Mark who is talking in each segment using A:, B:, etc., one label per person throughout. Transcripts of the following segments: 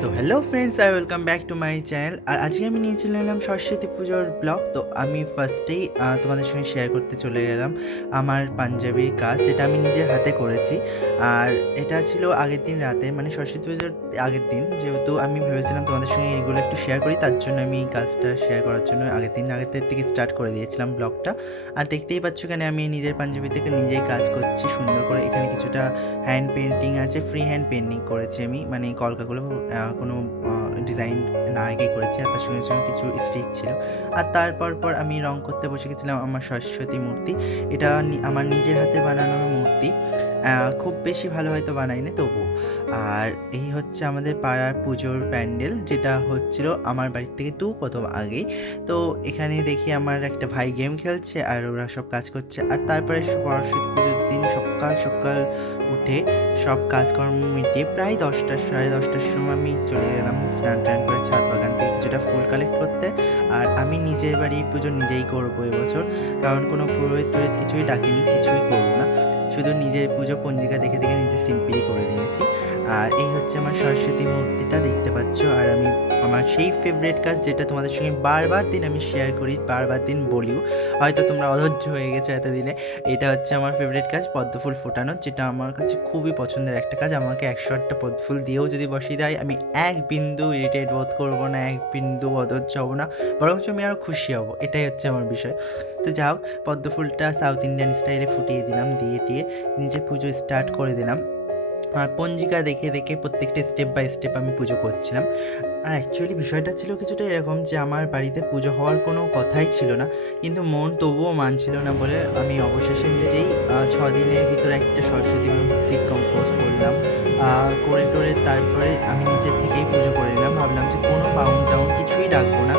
A: So hello friends R welcome back to my channel আর আজকে আমি নিয়ে চলে এলাম সরস্বতী পুজোর ব্লগ তো আমি ফার্স্টেই তোমাদের সঙ্গে শেয়ার করতে চলে গেলাম আমার পাঞ্জাবির কাজ, যেটা আমি নিজের হাতে করেছি। আর এটা ছিল আগের দিন রাতে মানে সরস্বতী পুজোর আগের দিন। যেহেতু আমি ভেবেছিলাম তোমাদের সঙ্গে এইগুলো একটু শেয়ার করি, তার জন্য আমি এই কাজটা শেয়ার করার জন্য আগের দিন, আগের থেকে স্টার্ট করে দিয়েছিলাম ব্লগটা আর দেখতেই পাচ্ছ কেন আমি নিজের পাঞ্জাবি থেকে নিজেই কাজ করছি, সুন্দর করে। এখানে কিছুটা হ্যান্ড পেন্টিং আছে ফ্রি হ্যান্ড পেন্টিং করেছি আমি মানে কলকাগুলো কোনো ডিজাইন না আগে করেছি। আর তার সঙ্গে সঙ্গে কিছু স্টিচ ছিল। আর তারপর পর আমি রং করতে বসে গেছিলাম আমার সরস্বতী মূর্তি। এটা আমার নিজের হাতে বানানো মূর্তি। খুব বেশি ভালো হয়তো বানাই না তবু আর এই হচ্ছে আমাদের পাড়ার পুজোর প্যান্ডেল, যেটা হচ্ছিল আমার বাড়ির থেকে দু কত আগেই। তো এখানে দেখি আমার একটা ভাই গেম খেলছে, আর ওরা সব কাজ করছে। আর তারপরে সরস্বতী পুজোর দিন সকাল সকাল উঠে সব কাজকর্ম মিটিয়ে প্রায় দশটা, সাড়ে দশটার সময় আমি চলে গেলাম স্নান টান করে ছাদ বাগান থেকে কিছুটা ফুল কালেক্ট করতে। আর আমি নিজের বাড়ি পুজো নিজেই করব এবছর, কারণ কোনো পুরোহিত টুরোহিত কিছুই ডাকিনি, কিছুই করব না। শুধু নিজের পুজো পঞ্জিকা দেখে দেখে নিজে সিম্পলি করে নিয়েছি। আর এই হচ্ছে আমার সরস্বতী মূর্তিটা, দেখতে পাচ্ছ? আর আমি আমার সেই ফেভারিট কাজ যেটা তোমাদের সঙ্গে বারবার দিন আমি শেয়ার করি, বারবার দিন বলিও, হয়তো তোমরা অধৈর্য হয়ে গেছো এতদিনে, এটা হচ্ছে আমার ফেভারিট কাজ, পদ্মফুল ফোটানো, যেটা আমার কাছে খুবই পছন্দের একটা কাজ। আমাকে একশো আটটা পদ্মফুল দিয়েও যদি বসিয়ে দেয়, আমি এক বিন্দু ইরিটেট বোধ করব না, এক বিন্দু অধৈর্য হব না, বরঞ্চ আমি আরও খুশি হব, এটাই হচ্ছে আমার বিষয়। তো যাও, পদ্মফুলটা সাউথ ইন্ডিয়ান স্টাইলে ফুটিয়ে দিলাম, দিয়ে টিয়ে নিজে পুজো স্টার্ট করে দিলাম। আর পঞ্জিকা দেখে দেখে প্রত্যেকটা স্টেপ বাই স্টেপ আমি পুজো করছিলাম। আর অ্যাকচুয়ালি বিষয়টা ছিল কিছুটা এরকম যে আমার বাড়িতে পুজো হওয়ার কোনো কথাই ছিল না। কিন্তু মন তবুও মানছিল না বলে আমি অবশেষে নিজেই ছ দিনের ভিতরে একটা সরস্বতী মূর্তি কম্পোজ করলাম। করে টোরে তারপরে আমি নিজের থেকেই পুজো করে নিলাম। ভাবলাম যে কোনো বাউন টাউন কিছুই ডাকবো না।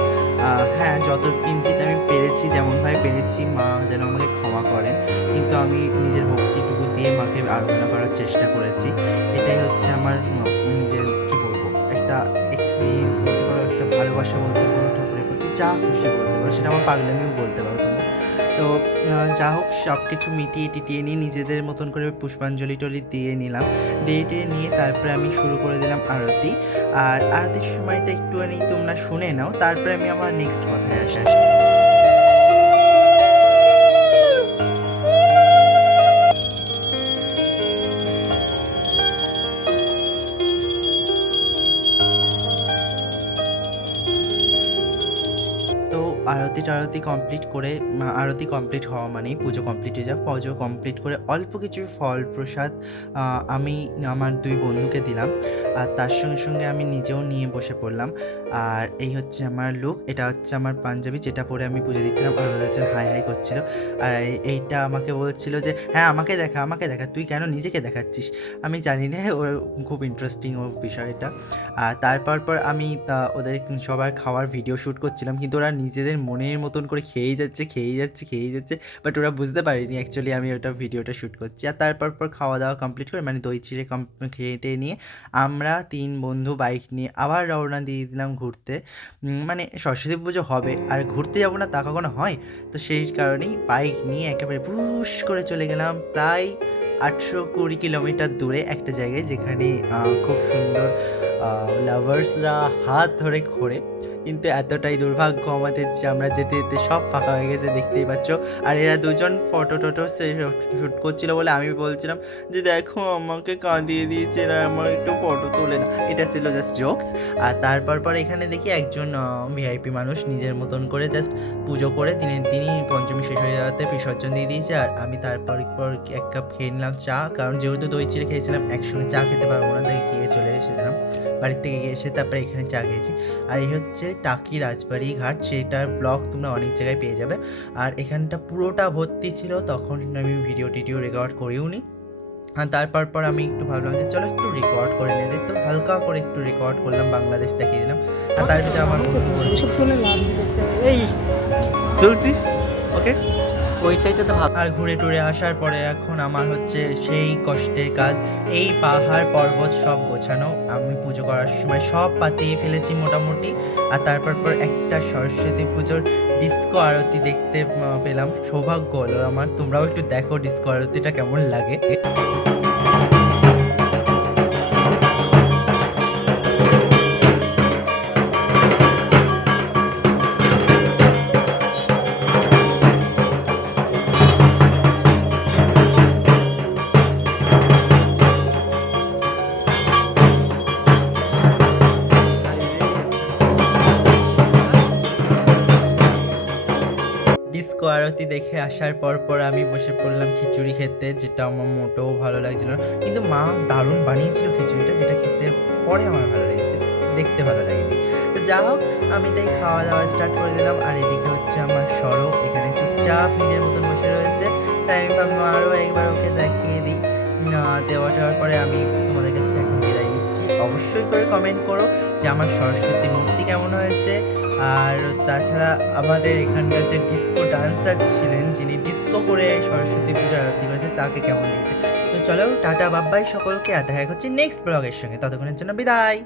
A: হ্যাঁ যত কিঞ্চিত আমি পেরেছি, যেমনভাবে পেরেছি, মা যেন আমাকে ক্ষমা করেন। কিন্তু আমি নিজের ভক্তিটুকু দিয়ে মাকে আরাধনা করার চেষ্টা করেছি। এটাই হচ্ছে আমার নিজের, কী বলব, একটা এক্সপিরিয়েন্স বলতে পারো, একটা ভালোবাসা বলতে পারো, ঠাকুরের প্রতি যা খুশি বলতে পারো, সেটা আমার পাগলামিও বলতে পারো। তো যা হোক সব কিছু মিটিয়ে টিটিয়ে নিয়ে নিজেদের মতন করে পুষ্পাঞ্জলি টলি দিয়ে নিলাম। দিয়ে টিয়ে নিয়ে তারপরে আমি শুরু করে দিলাম আরতি। আর আরতির সময়টা একটুখানি তোমরা শুনে নাও, তারপরে আমি আমার নেক্সট কথায় আসি। আরতি টারতি কমপ্লিট করে আরতি কমপ্লিট হওয়া মানেই পুজো কমপ্লিট হয়ে যাওয়া পুজো কমপ্লিট করে অল্প কিছু ফল প্রসাদ আমি আমার দুই বন্ধুকে দিলাম। আর তার সঙ্গে সঙ্গে আমি নিজেও নিয়ে বসে পড়লাম। আর এই হচ্ছে আমার লুক এটা হচ্ছে আমার পাঞ্জাবি, যেটা পরে আমি পুজো দিচ্ছিলাম। আর ওরা হচ্ছে হাই হাই করছিল। আর এই- এইটা আমাকে বলছিল যে হ্যাঁ আমাকে দেখা আমাকে দেখা। তুই কেন নিজেকে দেখাচ্ছিস? আমি জানি না, ওর খুব ইন্টারেস্টিং ও বিষয়টা। আর তারপর পর আমি ওদের সবার খাওয়ার ভিডিও শ্যুট করছিলাম। কিন্তু ওরা নিজেদের মনের মতন করে খেয়েই যাচ্ছে খেয়েই যাচ্ছে খেয়েই যাচ্ছে বাট ওরা বুঝতে পারেনি অ্যাকচুয়ালি আমি ওটা ভিডিওটা শ্যুট করছি। আর তারপর পর খাওয়া দাওয়া কমপ্লিট করে মানে দই চিড়ে কম খেয়ে নিয়ে আমরা তিন বন্ধু বাইক নিয়ে আবার রওনা দিয়ে দিলাম ঘুরতে। মানে সরস্বতী পুজো হবে, আর ঘুরতে যাব না তা কখনো হয়? তো সেই কারণেই বাইক নিয়ে একেবারে বুশ করে চলে গেলাম প্রায় আটশো কুড়ি কিলোমিটার দূরে একটা জায়গায় যেখানে খুব সুন্দর লাভার্সরা হাত ধরে ঘোরে। কিন্তু এতটাই দুর্ভাগ্য আমাদের যে আমরা যেতে যেতে সব ফাঁকা হয়ে গেছে, দেখতেই পাচ্ছ। আর এরা দুজন ফটো টটো শ্যুট করছিল বলে আমি বলছিলাম যে দেখো, আমাকে কাঁদিয়ে দিয়েছে, এরা আমার একটু ফটো তোলে না। এটা ছিল জাস্ট জোকস আর তারপর পর এখানে দেখি একজন ভিআইপি মানুষ নিজের মতন করে জাস্ট পুজো করে দিনের দিনই পঞ্চমী শেষ হয়ে যাওয়াতে বিসর্জন দিয়ে দিয়েছে। আর আমি তারপর পর এক কাপ খেয়ে নিলাম চা। কারণ যেহেতু দই চিড়ে খেয়েছিলাম, একসঙ্গে চা খেতে পারব না, তাই গিয়ে চলে এসেছিলাম। বাড়ির থেকে এসে তারপরে এখানে চা খেয়েছি আর এই হচ্ছে টাকি রাজবাড়ি ঘাট সেটার ব্লগ তোমরা অনেক জায়গায় পেয়ে যাবে আর এখানটা পুরোটা ভর্তি ছিল তখন আমি ভিডিও টিডিও রেকর্ড করিও নি আর তারপর পর আমি একটু ভাবলাম যে চলো একটু রেকর্ড করে নিয়ে যাই তো হালকা করে একটু রেকর্ড করলাম বাংলাদেশ দেখিয়ে দিলাম আর তার ভিতরে আমার বন্ধু বলছে
B: এই
A: ওকে
B: ওই সাইডটা তো
A: আর ঘুরে টুরে আসার পরে এখন আমার হচ্ছে সেই কষ্টের কাজ। এই পাহাড় পর্বত সব গোছানো। আমি পুজো করার সময় সব পাতিয়ে ফেলেছি মোটামুটি। আর তারপর পর একটা সরস্বতী পুজোর ডিস্কো আরতি দেখতে পেলাম। সৌভাগ্য হলো আমার। তোমরাও একটু দেখো ডিস্কো আরতিটা কেমন লাগে। আরতি দেখে আসার পর পর আমি বসে পড়লাম খিচুড়ি খেতে, যেটা আমার মোটেও ভালো লাগছিল না। কিন্তু মা দারুণ বানিয়েছিল খিচুড়িটা, যেটা খেতে পরে আমার ভালো লেগেছে, দেখতে ভালো লাগেনি। তো যা হোক, আমি তাই খাওয়া দাওয়া স্টার্ট করে দিলাম, আর এদিকে হচ্ছে আমার সড়ক এখানে চুপচাপ নিজের মতন বসে রয়েছে। তাই আমি ভাবলাম আরও একবার ওকে দেখিয়ে দিই। দেওয়া দেওয়ার পরে আমি তোমাদের কাছ থেকে এখন বিদায় নিচ্ছি। অবশ্যই করে কমেন্ট করো যে আমার সরস্বতী মূর্তি কেমন হয়েছে। আর তাছাড়া আমাদের এখানকার যে ডিস্কো ডান্সার ছিলেন, যিনি ডিস্কো করে সরস্বতী পূজার আরতি করেছে, তাকে কেমন লেগেছে? তো চলো, টাটা, বাব্বাই, সকলকে, আর দেখা হচ্ছে নেক্সট ব্লগের সঙ্গে। ততক্ষণের জন্য বিদায়।